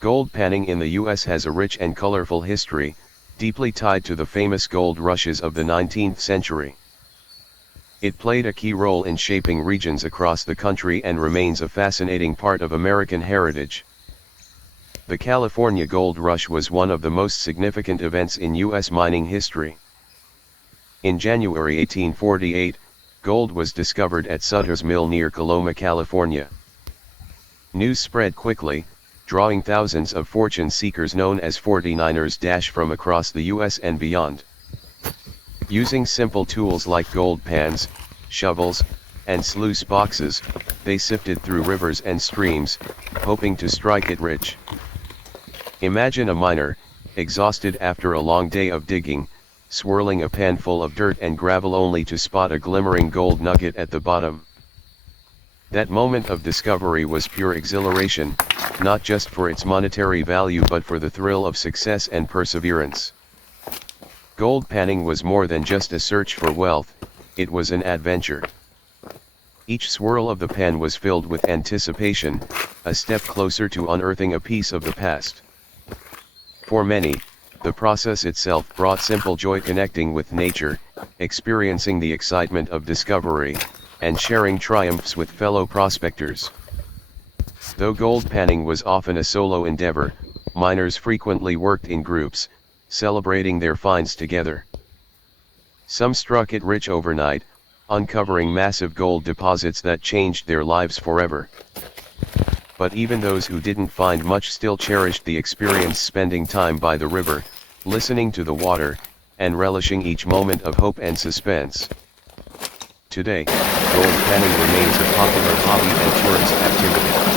Gold panning in the US has a rich and colorful history, deeply tied to the famous gold rushes of the 19th century. It played a key role in shaping regions across the country and remains a fascinating part of American heritage. The California Gold Rush was one of the most significant events in U.S. mining history. In January 1848, gold was discovered at Sutter's Mill near Coloma, California. News spread quickly, drawing thousands of fortune seekers known as 49ers from across the U.S. and beyond. Using simple tools like gold pans, shovels, and sluice boxes, they sifted through rivers and streams, hoping to strike it rich. Imagine a miner, exhausted after a long day of digging, swirling a pan full of dirt and gravel only to spot a glimmering gold nugget at the bottom. That moment of discovery was pure exhilaration, not just for its monetary value but for the thrill of success and perseverance. Gold panning was more than just a search for wealth, it was an adventure. Each swirl of the pan was filled with anticipation, a step closer to unearthing a piece of the past. For many, the process itself brought simple joy, connecting with nature, experiencing the excitement of discovery, and sharing triumphs with fellow prospectors. Though gold panning was often a solo endeavor, miners frequently worked in groups, celebrating their finds together. Some struck it rich overnight, uncovering massive gold deposits that changed their lives forever. But even those who didn't find much still cherished the experience, spending time by the river, listening to the water, and relishing each moment of hope and suspense. Today, gold panning remains a popular hobby and tourist activity.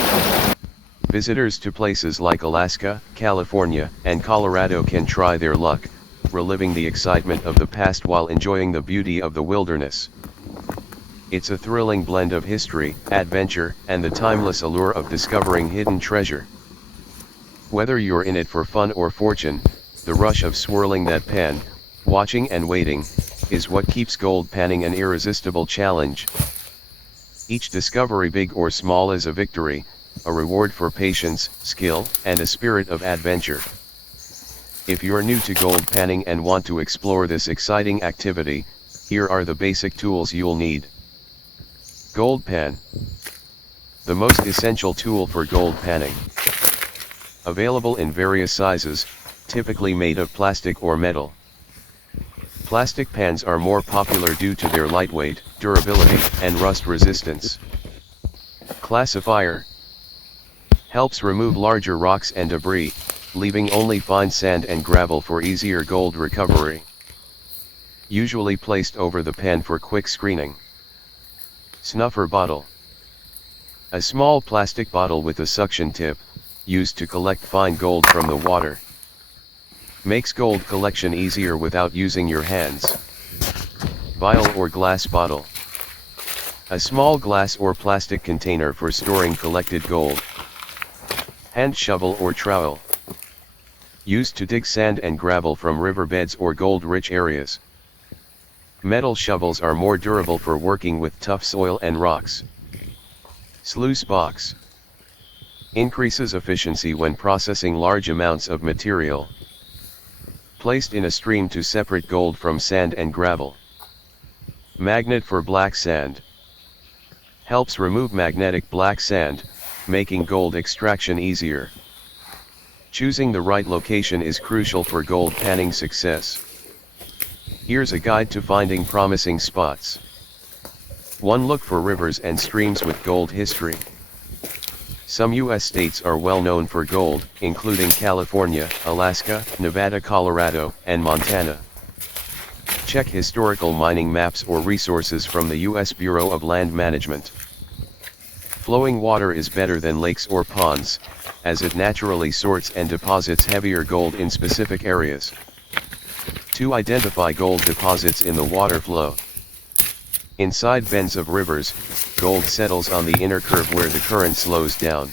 Visitors to places like Alaska, California, and Colorado can try their luck, reliving the excitement of the past while enjoying the beauty of the wilderness. It's a thrilling blend of history, adventure, and the timeless allure of discovering hidden treasure. Whether you're in it for fun or fortune, the rush of swirling that pan, watching and waiting, is what keeps gold panning an irresistible challenge. Each discovery, big or small, is a victory, a reward for patience, skill, and a spirit of adventure. If you're new to gold panning and want to explore this exciting activity, here are the basic tools you'll need. Gold pan. The most essential tool for gold panning. Available in various sizes, typically made of plastic or metal. Plastic pans are more popular due to their lightweight, durability, and rust resistance. Classifier. Helps remove larger rocks and debris, leaving only fine sand and gravel for easier gold recovery. Usually placed over the pan for quick screening. Snuffer bottle. A small plastic bottle with a suction tip, used to collect fine gold from the water. Makes gold collection easier without using your hands. Vial or glass bottle. A small glass or plastic container for storing collected gold. Hand shovel or trowel. Used to dig sand and gravel from riverbeds or gold-rich areas. Metal shovels are more durable for working with tough soil and rocks. Sluice box. Increases efficiency when processing large amounts of material. Placed in a stream to separate gold from sand and gravel. Magnet for black sand. Helps remove magnetic black sand, making gold extraction easier. Choosing the right location is crucial for gold panning success. Here's a guide to finding promising spots. 1. Look for rivers and streams with gold history. Some U.S. states are well known for gold, including California, Alaska, Nevada, Colorado, and Montana. Check historical mining maps or resources from the U.S. Bureau of Land Management. Flowing water is better than lakes or ponds, as it naturally sorts and deposits heavier gold in specific areas. To identify gold deposits in the water flow. Inside bends of rivers, gold settles on the inner curve where the current slows down.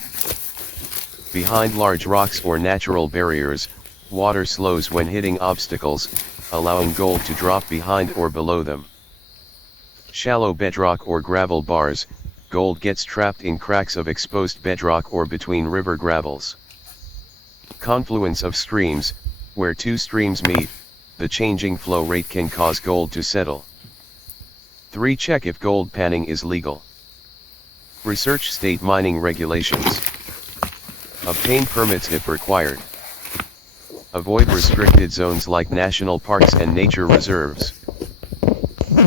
Behind large rocks or natural barriers, water slows when hitting obstacles, allowing gold to drop behind or below them. Shallow bedrock or gravel bars, gold gets trapped in cracks of exposed bedrock or between river gravels. Confluence of streams, where two streams meet, the changing flow rate can cause gold to settle. 3. Check if gold panning is legal. Research state mining regulations. Obtain permits if required. Avoid restricted zones like national parks and nature reserves.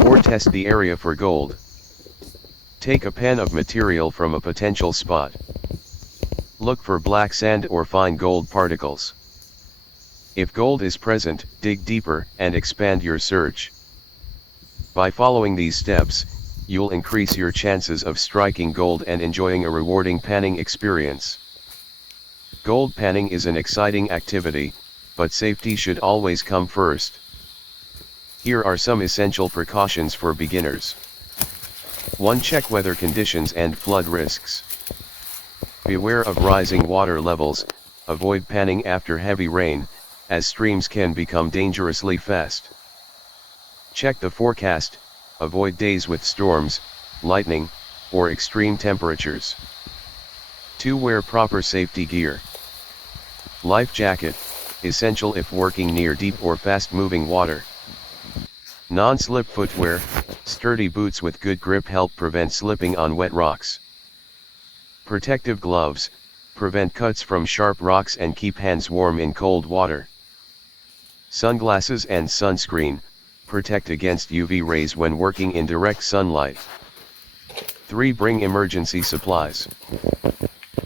4. Test the area for gold. Take a pan of material from a potential spot. Look for black sand or fine gold particles. If gold is present, dig deeper and expand your search. By following these steps, you'll increase your chances of striking gold and enjoying a rewarding panning experience. Gold panning is an exciting activity, but safety should always come first. Here are some essential precautions for beginners. 1. Check weather conditions and flood risks. Beware of rising water levels, avoid panning after heavy rain, as streams can become dangerously fast. Check the forecast, avoid days with storms, lightning, or extreme temperatures. 2. Wear proper safety gear. Life jacket, essential if working near deep or fast-moving water. Non-slip footwear, sturdy boots with good grip help prevent slipping on wet rocks. Protective gloves, prevent cuts from sharp rocks and keep hands warm in cold water. Sunglasses and sunscreen, protect against UV rays when working in direct sunlight. 3. Bring emergency supplies.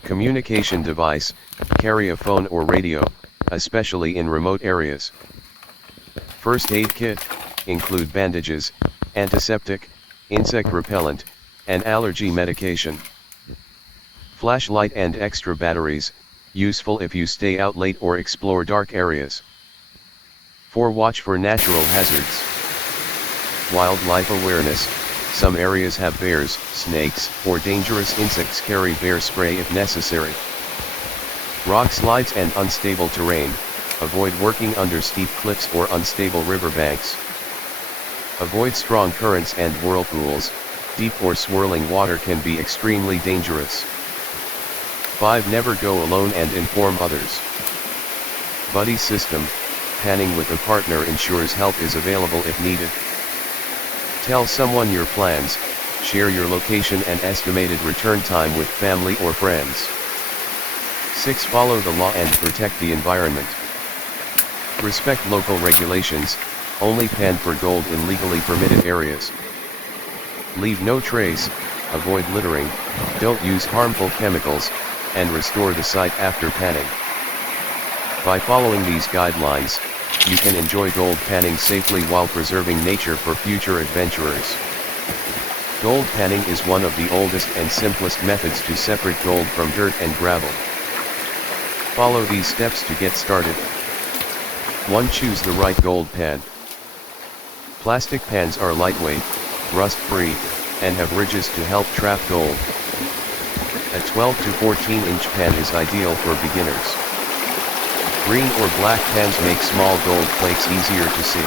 Communication device, carry a phone or radio, especially in remote areas. First aid kit, include bandages, antiseptic, insect repellent, and allergy medication. Flashlight and extra batteries, useful if you stay out late or explore dark areas. 4. Watch for natural hazards. Wildlife awareness, some areas have bears, snakes, or dangerous insects. Carry bear spray if necessary. Rock slides and unstable terrain, avoid working under steep cliffs or unstable riverbanks. Avoid strong currents and whirlpools, deep or swirling water can be extremely dangerous. 5. Never go alone and inform others. Buddy system, panning with a partner ensures help is available if needed. Tell someone your plans, share your location and estimated return time with family or friends. 6. Follow the law and protect the environment. Respect local regulations, only pan for gold in legally permitted areas. Leave no trace, avoid littering, don't use harmful chemicals, and restore the site after panning. By following these guidelines, you can enjoy gold panning safely while preserving nature for future adventurers. Gold panning is one of the oldest and simplest methods to separate gold from dirt and gravel. Follow these steps to get started. 1. Choose the right gold pan. Plastic pans are lightweight, rust-free, and have ridges to help trap gold. A 12 to 14-inch pan is ideal for beginners. Green or black pans make small gold flakes easier to see.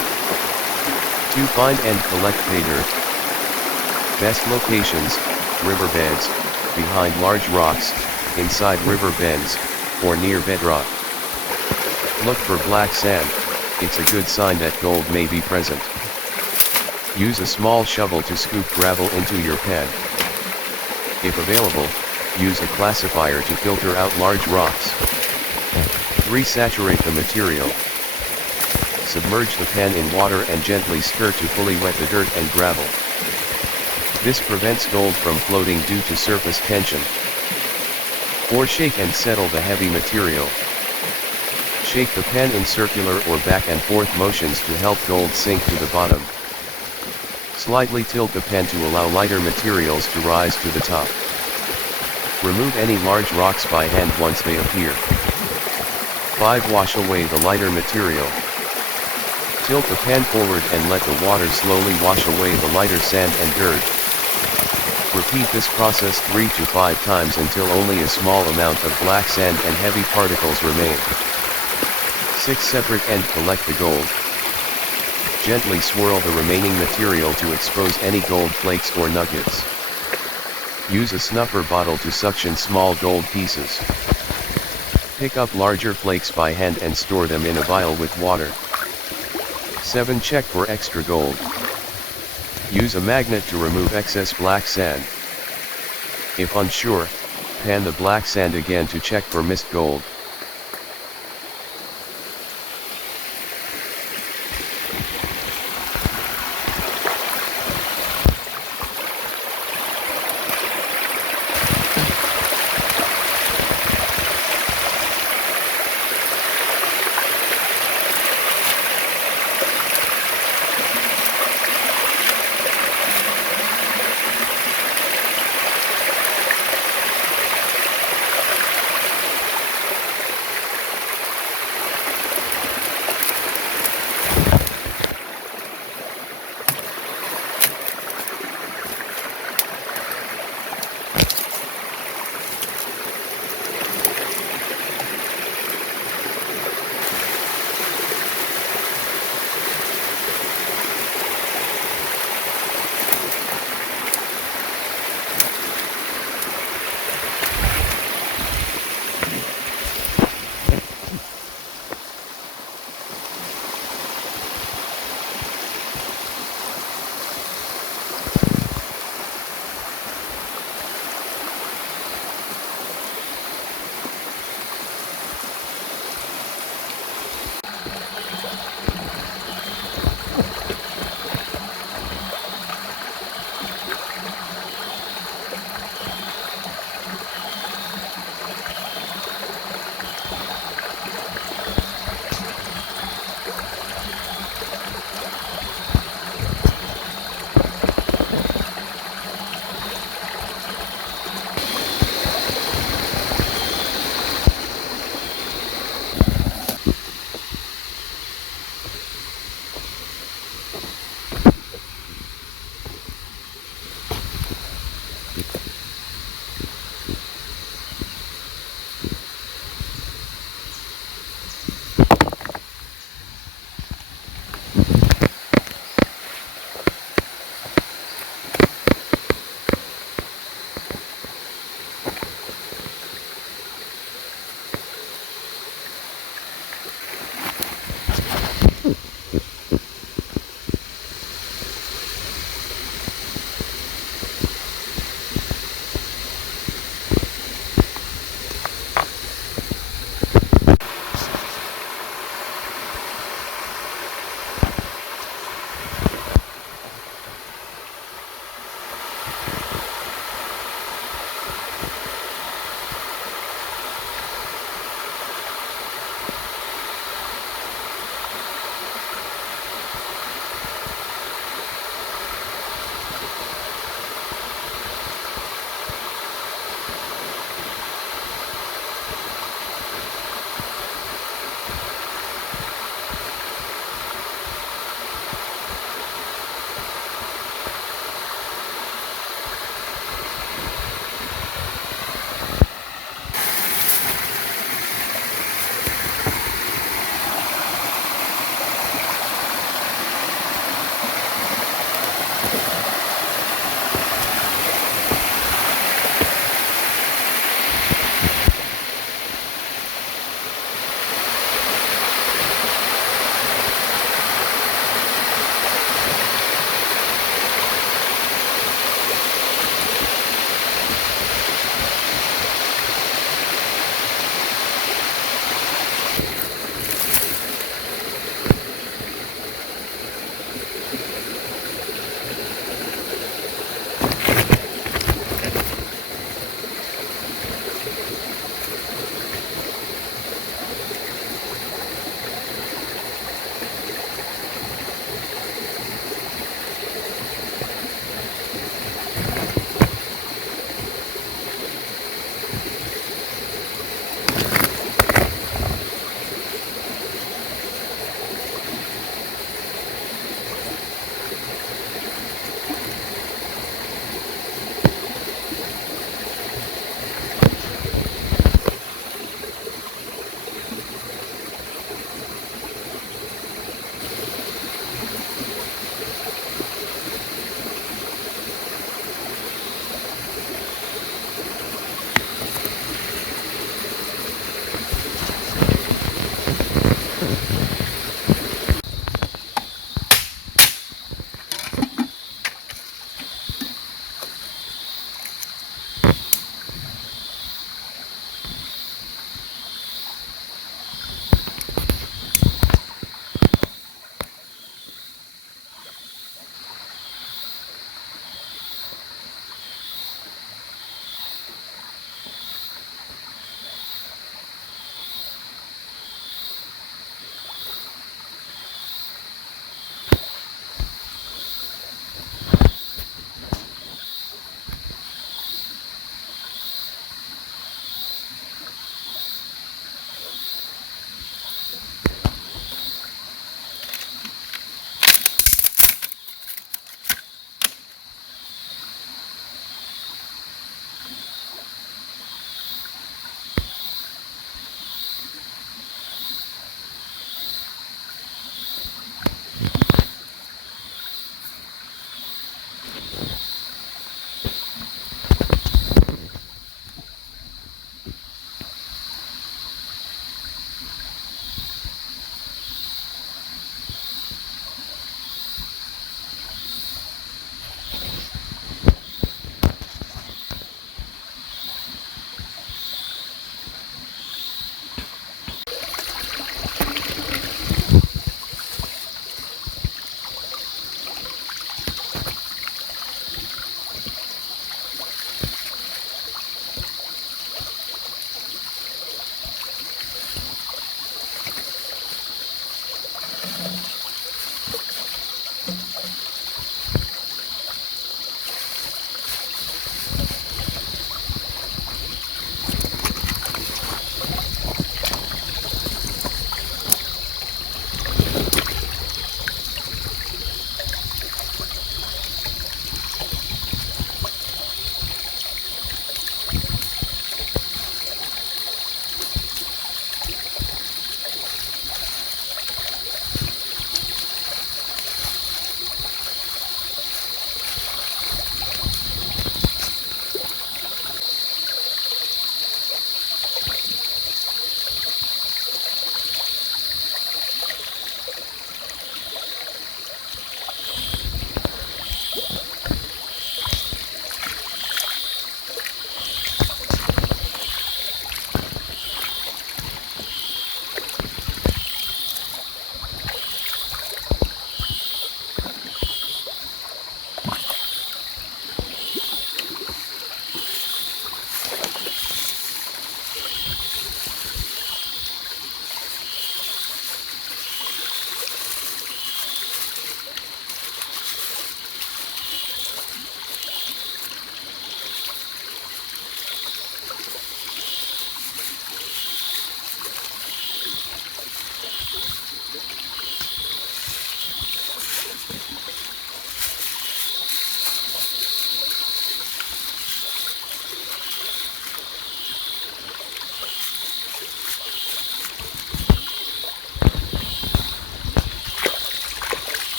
2. Find and collect pay dirt. Best locations, riverbeds, behind large rocks, inside river bends, or near bedrock. Look for black sand, it's a good sign that gold may be present. Use a small shovel to scoop gravel into your pan. If available, use a classifier to filter out large rocks. 3. Saturate the material. Submerge the pan in water and gently stir to fully wet the dirt and gravel. This prevents gold from floating due to surface tension. 4. Shake and settle the heavy material. Shake the pan in circular or back and forth motions to help gold sink to the bottom. Slightly tilt the pan to allow lighter materials to rise to the top. Remove any large rocks by hand once they appear. 5. Wash away the lighter material. Tilt the pan forward and let the water slowly wash away the lighter sand and dirt. Repeat this process 3 to 5 times until only a small amount of black sand and heavy particles remain. 6. Separate and collect the gold. Gently swirl the remaining material to expose any gold flakes or nuggets. Use a snuffer bottle to suction small gold pieces. Pick up larger flakes by hand and store them in a vial with water. 7. Check for extra gold. Use a magnet to remove excess black sand. If unsure, pan the black sand again to check for missed gold.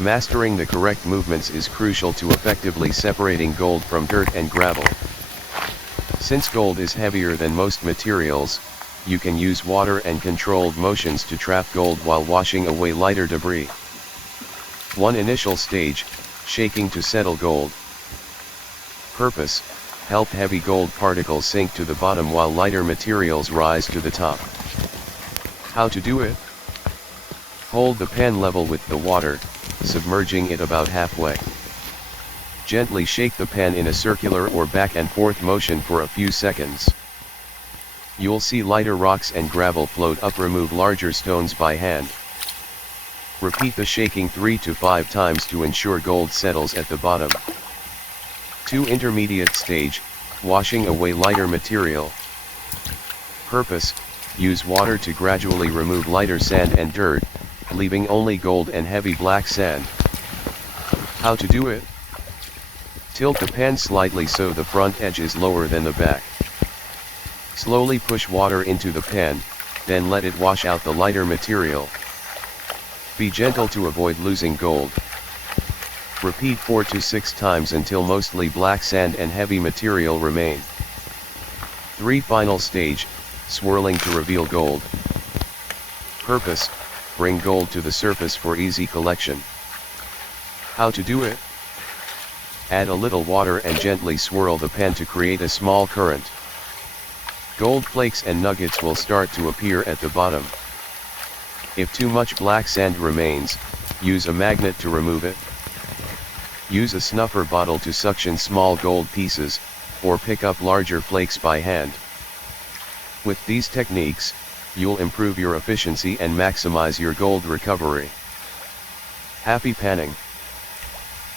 Mastering the correct movements is crucial to effectively separating gold from dirt and gravel. Since gold is heavier than most materials, you can use water and controlled motions to trap gold while washing away lighter debris. One initial stage, shaking to settle gold. Purpose: help heavy gold particles sink to the bottom while lighter materials rise to the top. How to do it? Hold the pan level with the water, submerging it about halfway. Gently shake the pan in a circular or back and forth motion for a few seconds. You'll see lighter rocks and gravel float up. Remove larger stones by hand. Repeat the shaking 3 to 5 times to ensure gold settles at the bottom. 2. Intermediate stage, washing away lighter material. Purpose: use water to gradually remove lighter sand and dirt, leaving only gold and heavy black sand. How to do it? Tilt the pan slightly so the front edge is lower than the back. Slowly push water into the pan, then let it wash out the lighter material. Be gentle to avoid losing gold. Repeat 4 to 6 times until mostly black sand and heavy material remain. 3. Final stage, swirling to reveal gold. Purpose: bring gold to the surface for easy collection. How to do it? Add a little water and gently swirl the pan to create a small current. Gold flakes and nuggets will start to appear at the bottom. If too much black sand remains, use a magnet to remove it. Use a snuffer bottle to suction small gold pieces, or pick up larger flakes by hand. With these techniques, you'll improve your efficiency and maximize your gold recovery. Happy panning.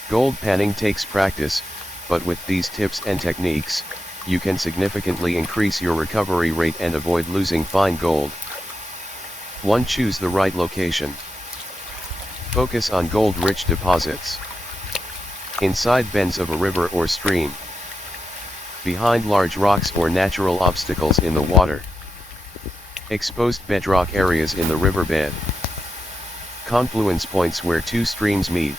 Gold panning takes practice, but with these tips and techniques, you can significantly increase your recovery rate and avoid losing fine gold. 1. Choose the right location. Focus on gold-rich deposits. Inside bends of a river or stream. Behind large rocks or natural obstacles in the water. Exposed bedrock areas in the riverbed. Confluence points where two streams meet.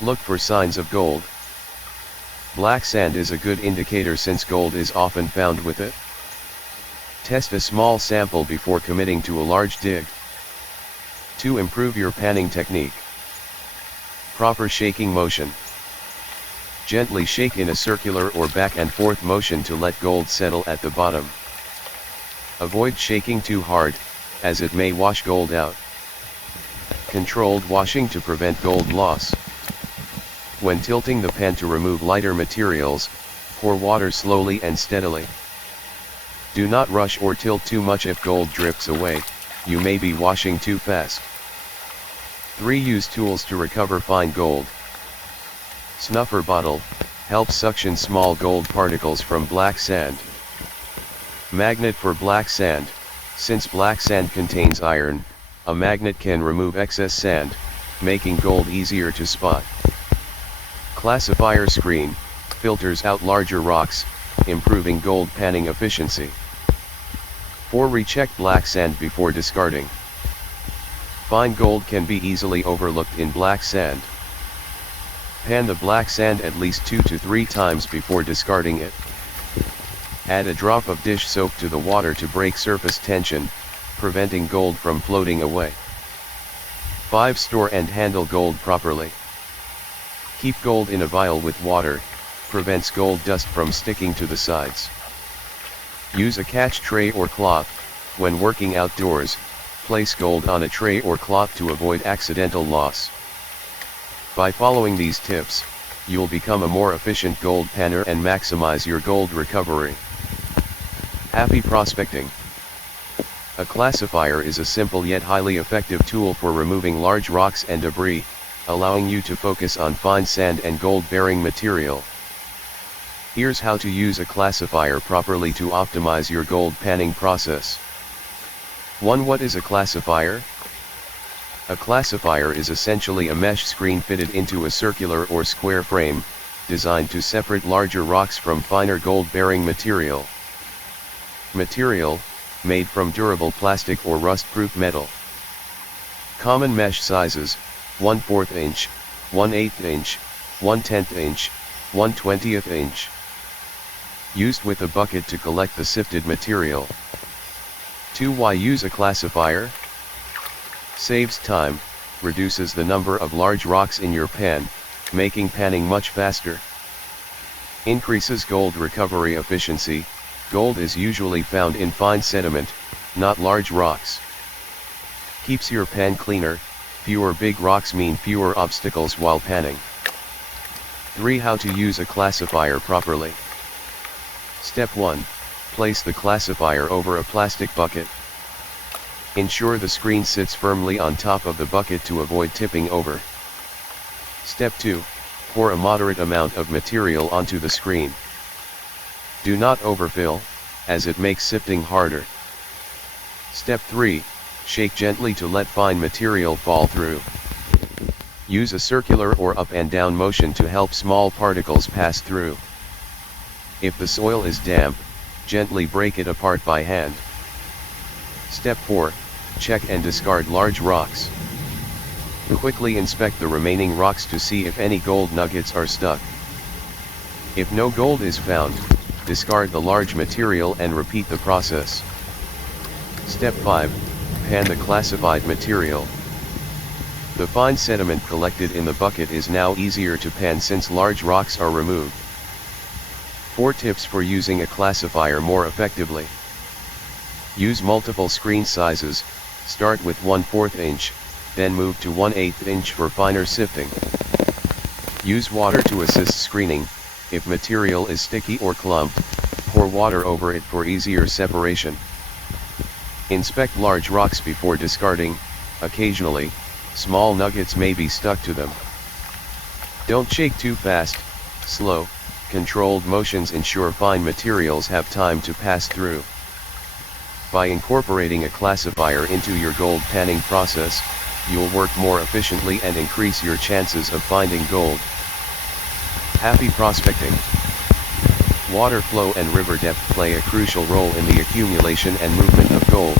Look for signs of gold. Black sand is a good indicator since gold is often found with it. Test a small sample before committing to a large dig. 2. Improve your panning technique. Proper shaking motion. Gently shake in a circular or back and forth motion to let gold settle at the bottom. Avoid shaking too hard, as it may wash gold out. Controlled washing to prevent gold loss. When tilting the pan to remove lighter materials, pour water slowly and steadily. Do not rush or tilt too much. If gold drips away, you may be washing too fast. 3. Use tools to recover fine gold. Snuffer bottle helps suction small gold particles from black sand. Magnet for black sand. Since black sand contains iron, a magnet can remove excess sand, making gold easier to spot. Classifier screen filters out larger rocks, improving gold panning efficiency. 4. Recheck black sand before discarding. Fine gold can be easily overlooked in black sand. Pan the black sand at least 2 to 3 times before discarding it. Add a drop of dish soap to the water to break surface tension, preventing gold from floating away. 5. Store and handle gold properly. Keep gold in a vial with water, prevents gold dust from sticking to the sides. Use a catch tray or cloth. When working outdoors, place gold on a tray or cloth to avoid accidental loss. By following these tips, you'll become a more efficient gold panner and maximize your gold recovery. Happy prospecting. A classifier is a simple yet highly effective tool for removing large rocks and debris, allowing you to focus on fine sand and gold-bearing material. Here's how to use a classifier properly to optimize your gold panning process. 1. What is a classifier? A classifier is essentially a mesh screen fitted into a circular or square frame, designed to separate larger rocks from finer gold-bearing material. Material, made from durable plastic or rust-proof metal. Common mesh sizes, 1/4 inch, 1/8 inch, 1/10 inch, 1/20 inch. Used with a bucket to collect the sifted material. 2. Why use a classifier? Saves time, reduces the number of large rocks in your pan, making panning much faster. Increases gold recovery efficiency. Gold is usually found in fine sediment, not large rocks. Keeps your pan cleaner. Fewer big rocks mean fewer obstacles while panning. 3. How to use a classifier properly. Step 1. Place the classifier over a plastic bucket. Ensure the screen sits firmly on top of the bucket to avoid tipping over. Step 2. Pour a moderate amount of material onto the screen. Do not overfill, as it makes sifting harder. Step 3. Shake gently to let fine material fall through. Use a circular or up and down motion to help small particles pass through. If the soil is damp, gently break it apart by hand. Step 4. Check and discard large rocks. Quickly inspect the remaining rocks to see if any gold nuggets are stuck. If no gold is found, discard the large material and repeat the process. Step 5. Pan the classified material. The fine sediment collected in the bucket is now easier to pan since large rocks are removed. 4 tips for using a classifier more effectively. Use multiple screen sizes. Start with 1/4 inch, then move to 1/8 inch for finer sifting. Use water to assist screening. If material is sticky or clumped, pour water over it for easier separation. Inspect large rocks before discarding. Occasionally, small nuggets may be stuck to them. Don't shake too fast. Slow, controlled motions ensure fine materials have time to pass through. By incorporating a classifier into your gold panning process, you'll work more efficiently and increase your chances of finding gold. Happy prospecting! Water flow and river depth play a crucial role in the accumulation and movement of gold.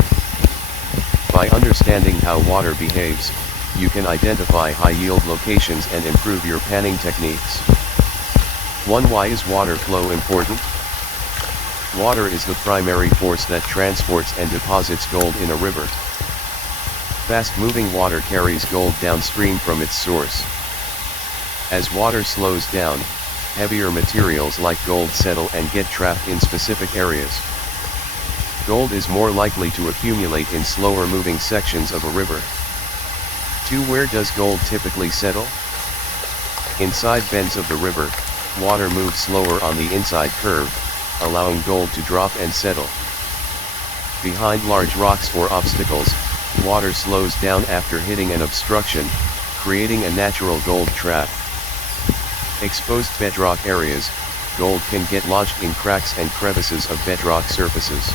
By understanding how water behaves, you can identify high-yield locations and improve your panning techniques. 1. Why is water flow important? Water is the primary force that transports and deposits gold in a river. Fast-moving water carries gold downstream from its source. As water slows down, heavier materials like gold settle and get trapped in specific areas. Gold is more likely to accumulate in slower-moving sections of a river. 2. Where does gold typically settle? Inside bends of the river, water moves slower on the inside curve, allowing gold to drop and settle. Behind large rocks or obstacles, water slows down after hitting an obstruction, creating a natural gold trap. Exposed bedrock areas, gold can get lodged in cracks and crevices of bedrock surfaces.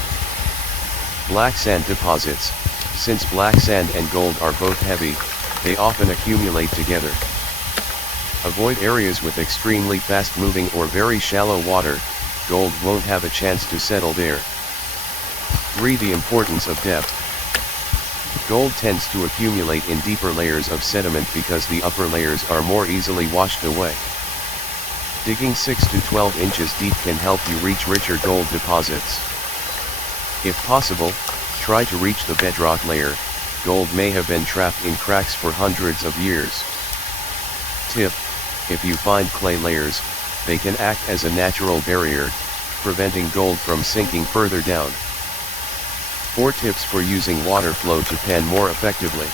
Black sand deposits. Since black sand and gold are both heavy, they often accumulate together. Avoid areas with extremely fast-moving or very shallow water. Gold won't have a chance to settle there. 3. The importance of depth. Gold tends to accumulate in deeper layers of sediment because the upper layers are more easily washed away. Digging 6 to 12 inches deep can help you reach richer gold deposits. If possible, try to reach the bedrock layer. Gold may have been trapped in cracks for hundreds of years. Tip: if you find clay layers, they can act as a natural barrier, preventing gold from sinking further down. 4 tips for using water flow to pan more effectively.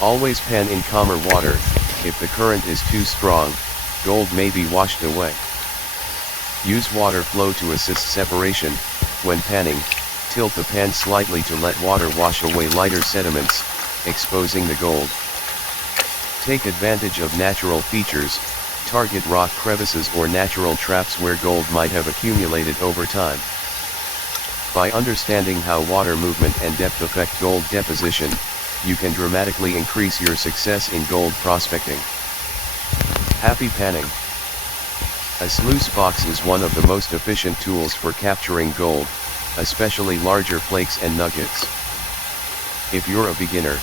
Always pan in calmer water. If the current is too strong, gold may be washed away. Use water flow to assist separation. When panning, tilt the pan slightly to let water wash away lighter sediments, exposing the gold. Take advantage of natural features. Target rock crevices or natural traps where gold might have accumulated over time. By understanding how water movement and depth affect gold deposition, you can dramatically increase your success in gold prospecting. Happy panning! A sluice box is one of the most efficient tools for capturing gold, especially larger flakes and nuggets. If you're a beginner,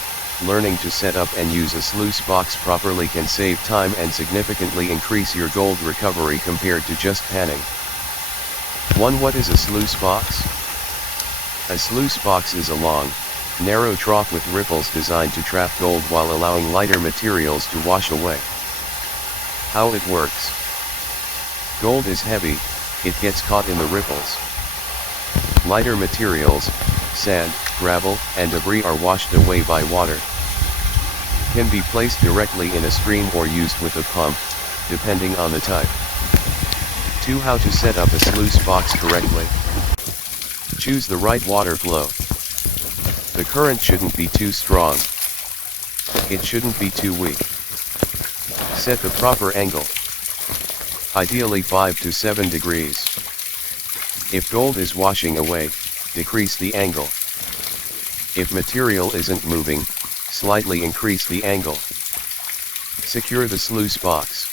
Learning to set up and use a sluice box properly can save time and significantly increase your gold recovery compared to just panning. 1. What is a sluice box? A sluice box is a long, narrow trough with ripples designed to trap gold while allowing lighter materials to wash away. How it works. Gold is heavy, it gets caught in the ripples. Lighter materials, sand, gravel, and debris are washed away by water. Can be placed directly in a stream or used with a pump, depending on the type. 2. How to set up a sluice box correctly. Choose the right water flow. The current shouldn't be too strong. It shouldn't be too weak. Set the proper angle. Ideally 5 to 7 degrees. If gold is washing away, decrease the angle. If material isn't moving, slightly increase the angle. Secure the sluice box.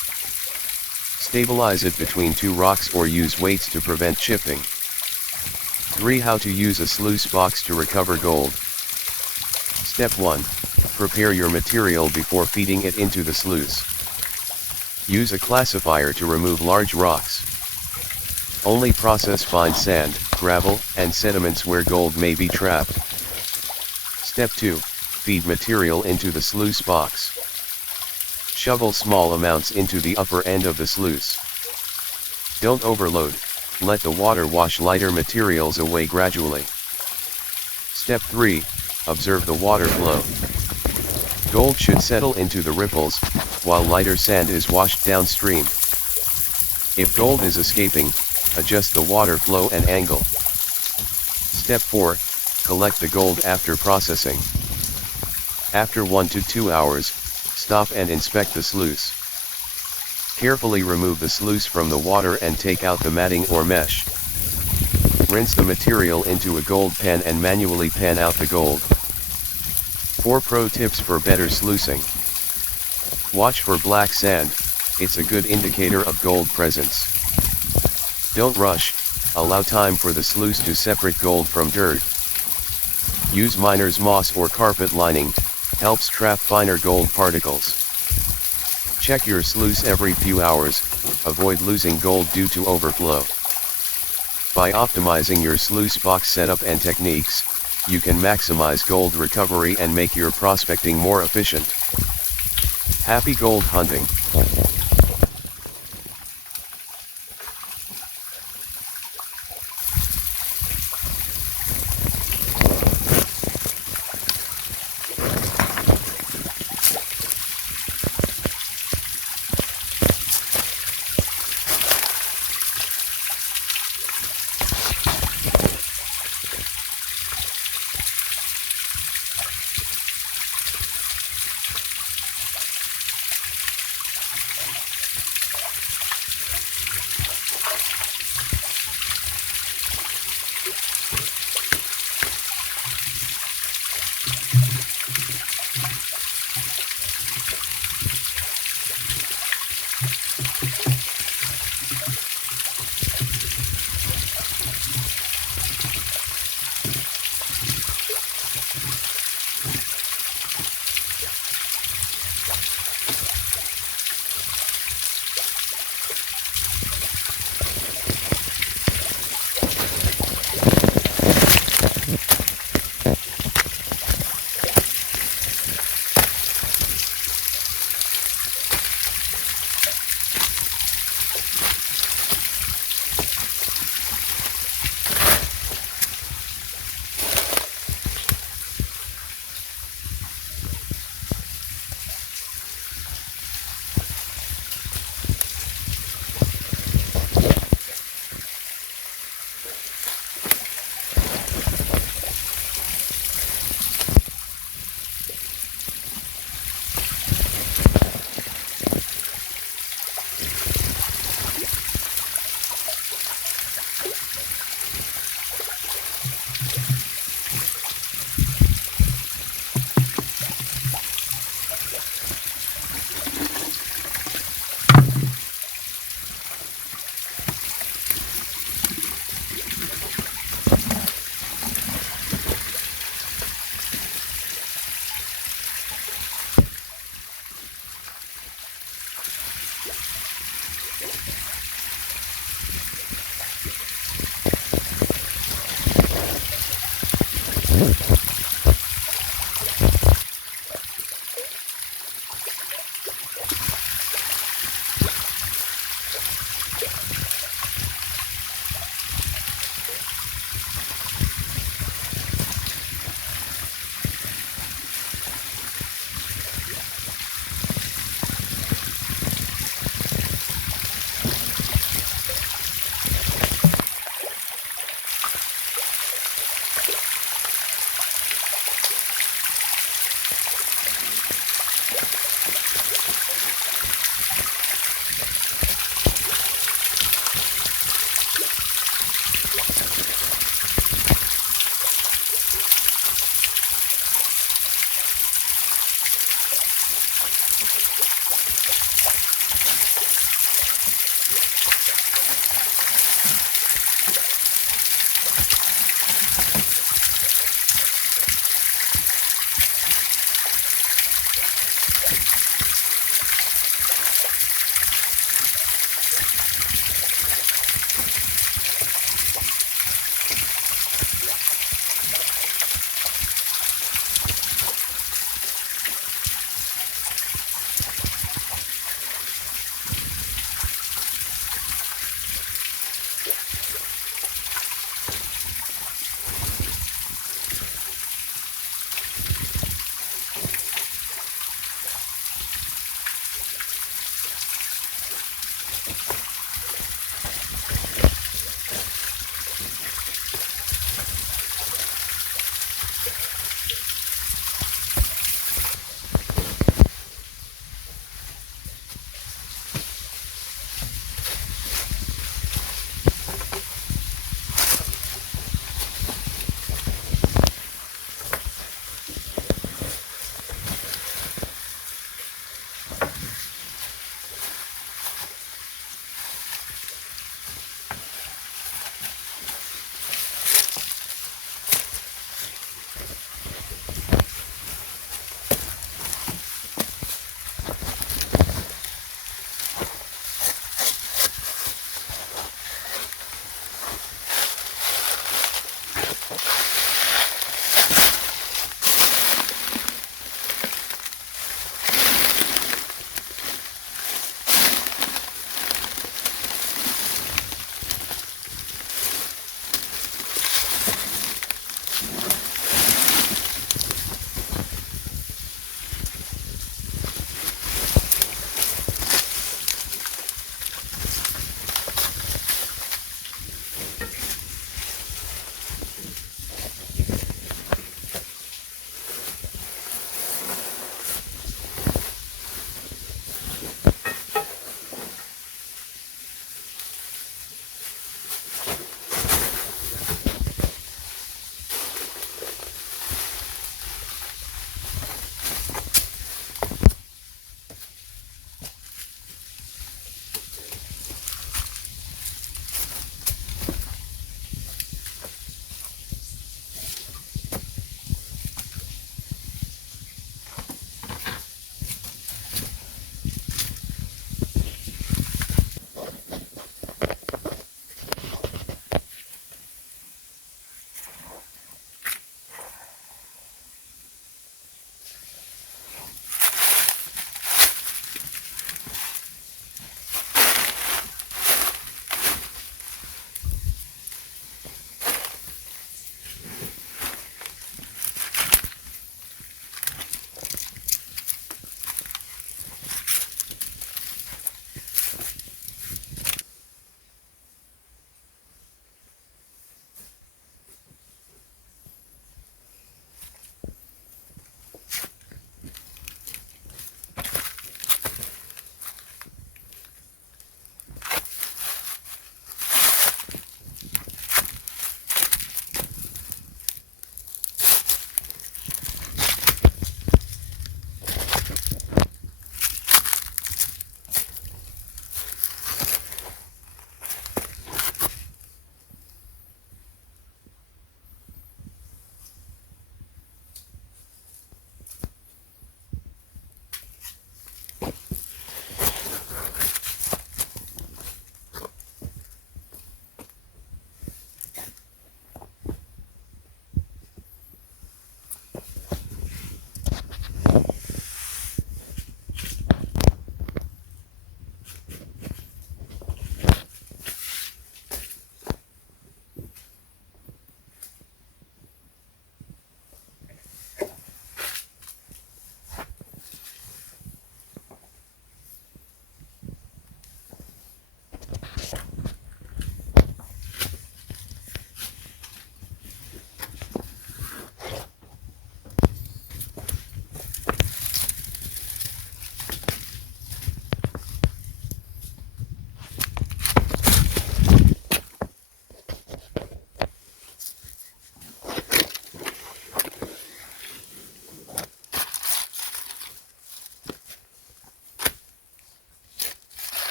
Stabilize it between 2 rocks or use weights to prevent chipping. 3. How to use a sluice box to recover gold. Step 1. Prepare your material before feeding it into the sluice. Use a classifier to remove large rocks. Only process fine sand, gravel, and sediments where gold may be trapped. Step 2. Feed material into the sluice box. Shovel small amounts into the upper end of the sluice. Don't overload, let the water wash lighter materials away gradually. Step 3. Observe the water flow. Gold should settle into the ripples, while lighter sand is washed downstream. If gold is escaping, adjust the water flow and angle. Step 4. Collect the gold after processing. After 1 to 2 hours, stop and inspect the sluice. Carefully remove the sluice from the water and take out the matting or mesh. Rinse the material into a gold pan and manually pan out the gold. 4 Pro Tips for better sluicing. Watch for black sand, it's a good indicator of gold presence. Don't rush, allow time for the sluice to separate gold from dirt. Use miner's moss or carpet lining, helps trap finer gold particles. Check your sluice every few hours, avoid losing gold due to overflow. By optimizing your sluice box setup and techniques, you can maximize gold recovery and make your prospecting more efficient. Happy gold hunting!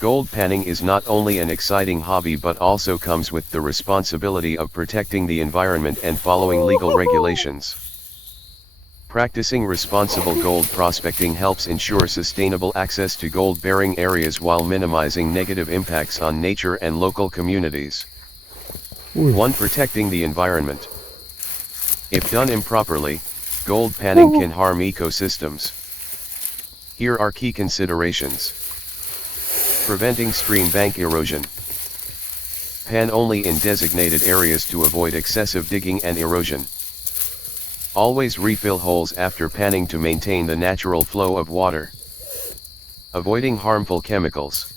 Gold panning is not only an exciting hobby but also comes with the responsibility of protecting the environment and following legal regulations. Practicing responsible gold prospecting helps ensure sustainable access to gold-bearing areas while minimizing negative impacts on nature and local communities. 1. Protecting the environment. If done improperly, gold panning can harm ecosystems. Here are key considerations. Preventing stream bank erosion. Pan only in designated areas to avoid excessive digging and erosion. Always refill holes after panning to maintain the natural flow of water. Avoiding harmful chemicals.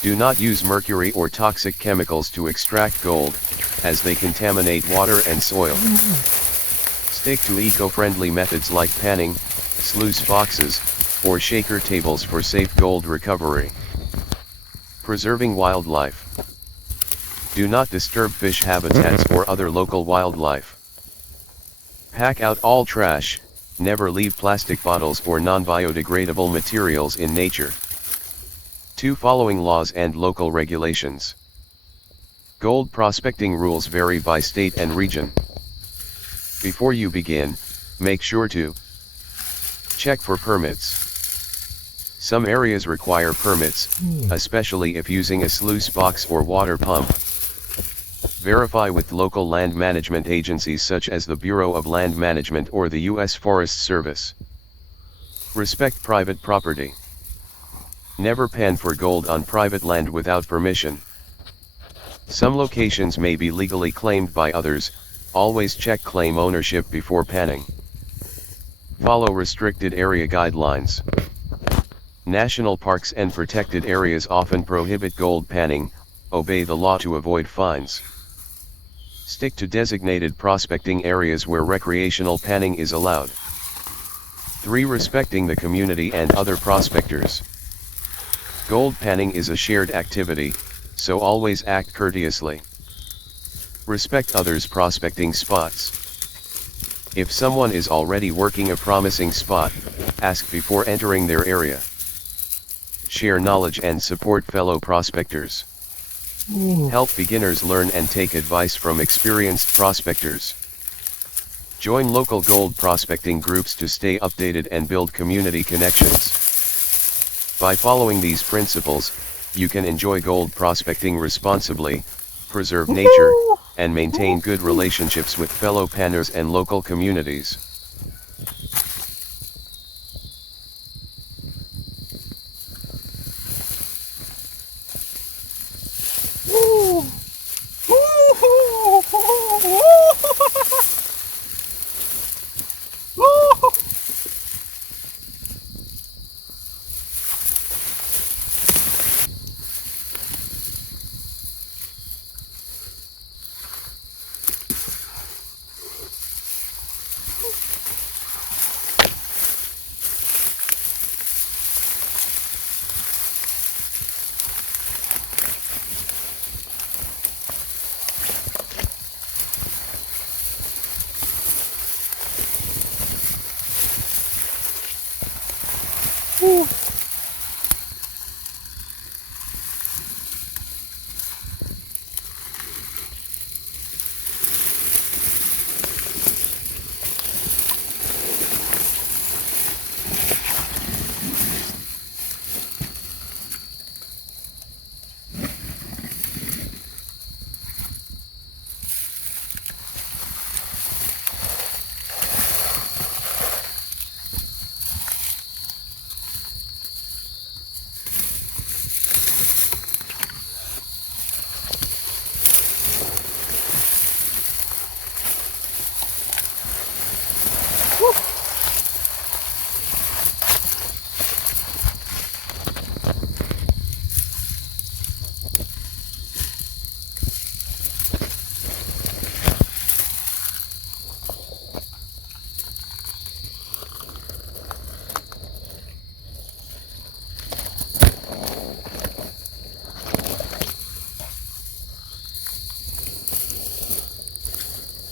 Do not use mercury or toxic chemicals to extract gold, as they contaminate water and soil. Stick to eco-friendly methods like panning, sluice boxes, or shaker tables for safe gold recovery. Preserving wildlife. Do not disturb fish habitats or other local wildlife. Pack out all trash, never leave plastic bottles or non-biodegradable materials in nature. 2. Following laws and local regulations. Gold prospecting rules vary by state and region. Before you begin, make sure to check for permits. Some areas require permits, especially if using a sluice box or water pump. Verify with local land management agencies such as the Bureau of Land Management or the U.S. Forest Service. Respect private property. Never pan for gold on private land without permission. Some locations may be legally claimed by others, always check claim ownership before panning. Follow restricted area guidelines. National parks and protected areas often prohibit gold panning, obey the law to avoid fines. Stick to designated prospecting areas where recreational panning is allowed. 3. Respecting the community and other prospectors. Gold panning is a shared activity, so always act courteously. Respect others' prospecting spots. If someone is already working a promising spot, ask before entering their area. Share knowledge and support fellow prospectors. Help beginners learn and take advice from experienced prospectors. Join local gold prospecting groups to stay updated and build community connections. By following these principles, you can enjoy gold prospecting responsibly, preserve nature, and maintain good relationships with fellow panners and local communities.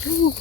Ooh.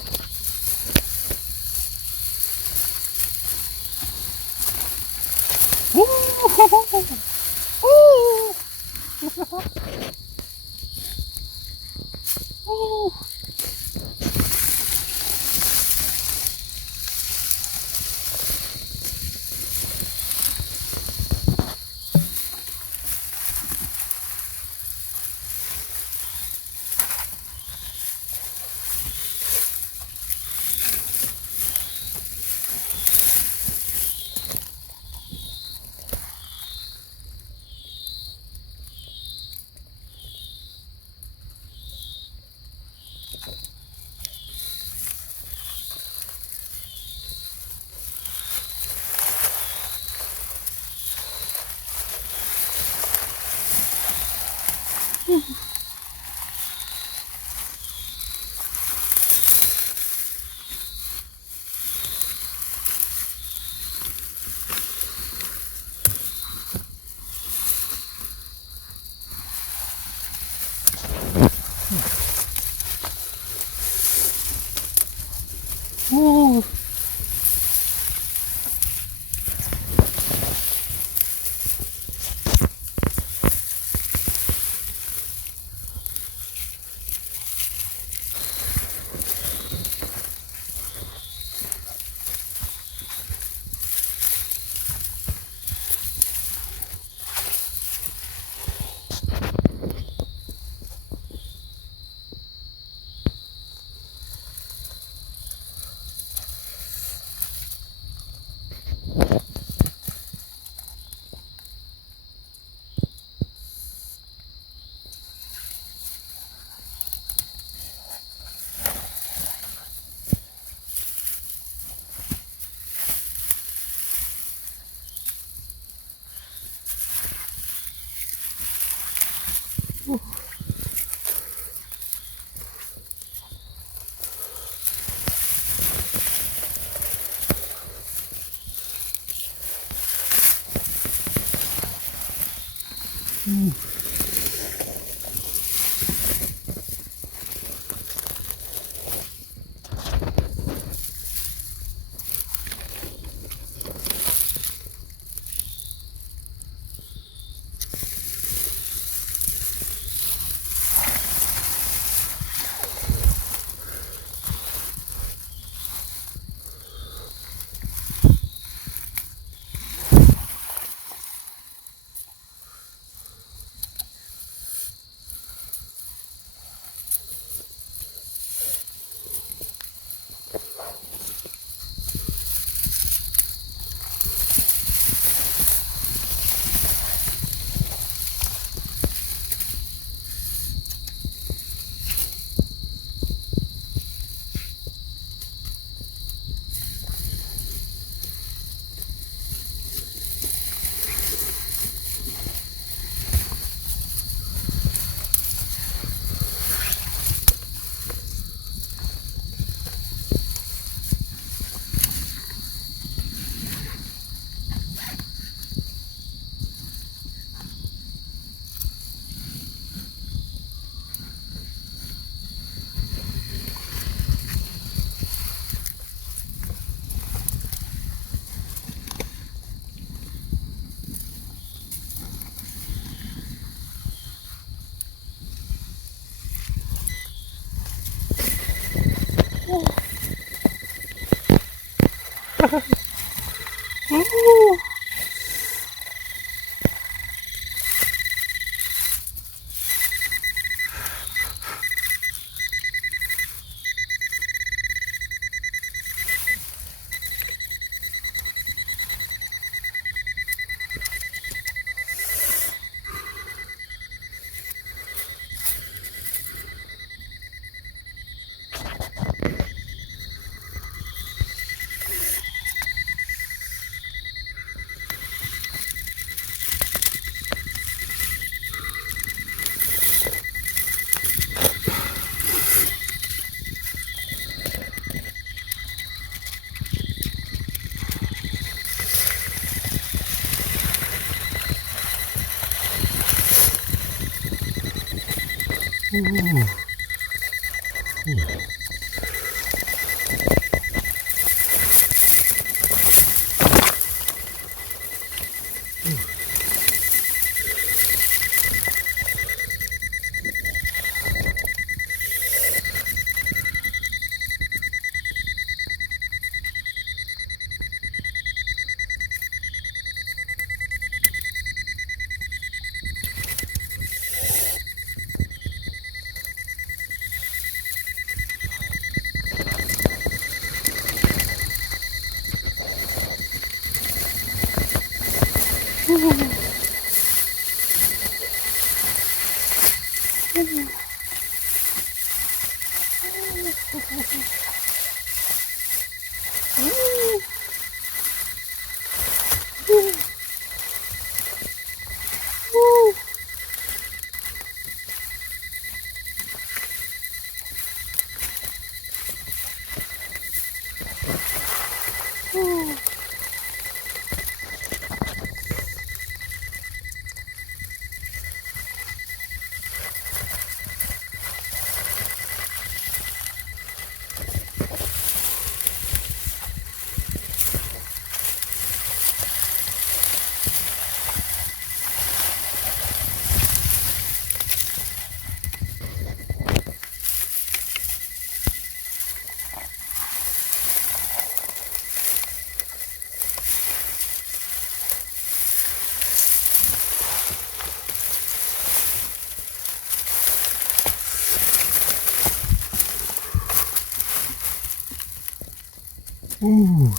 Ooh.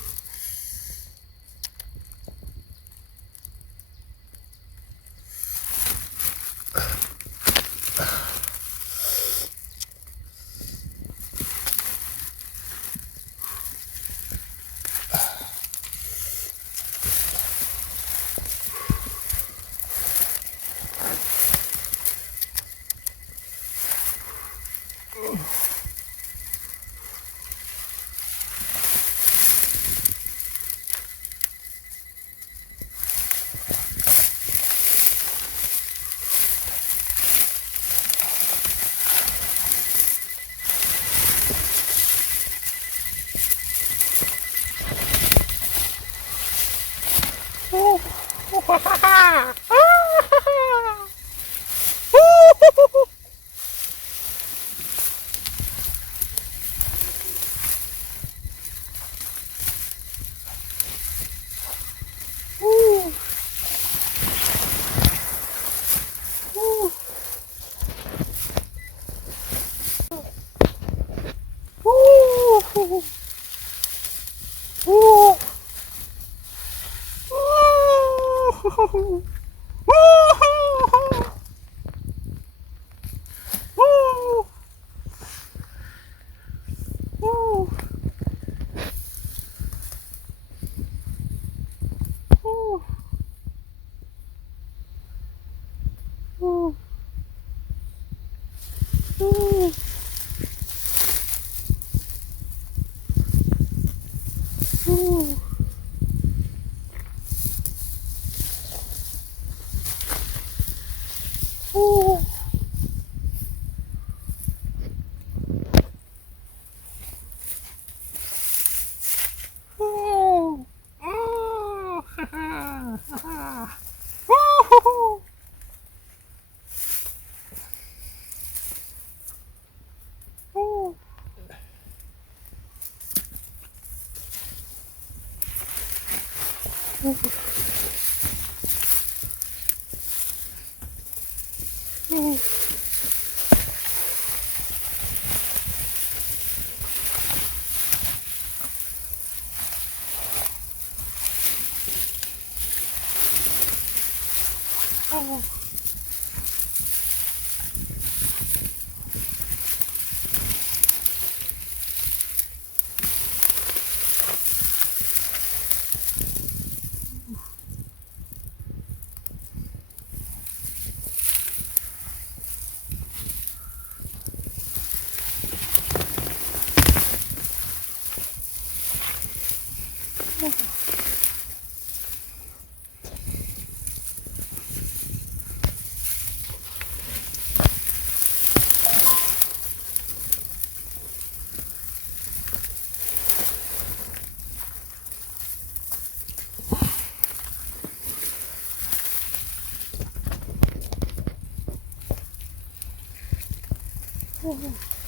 Oh.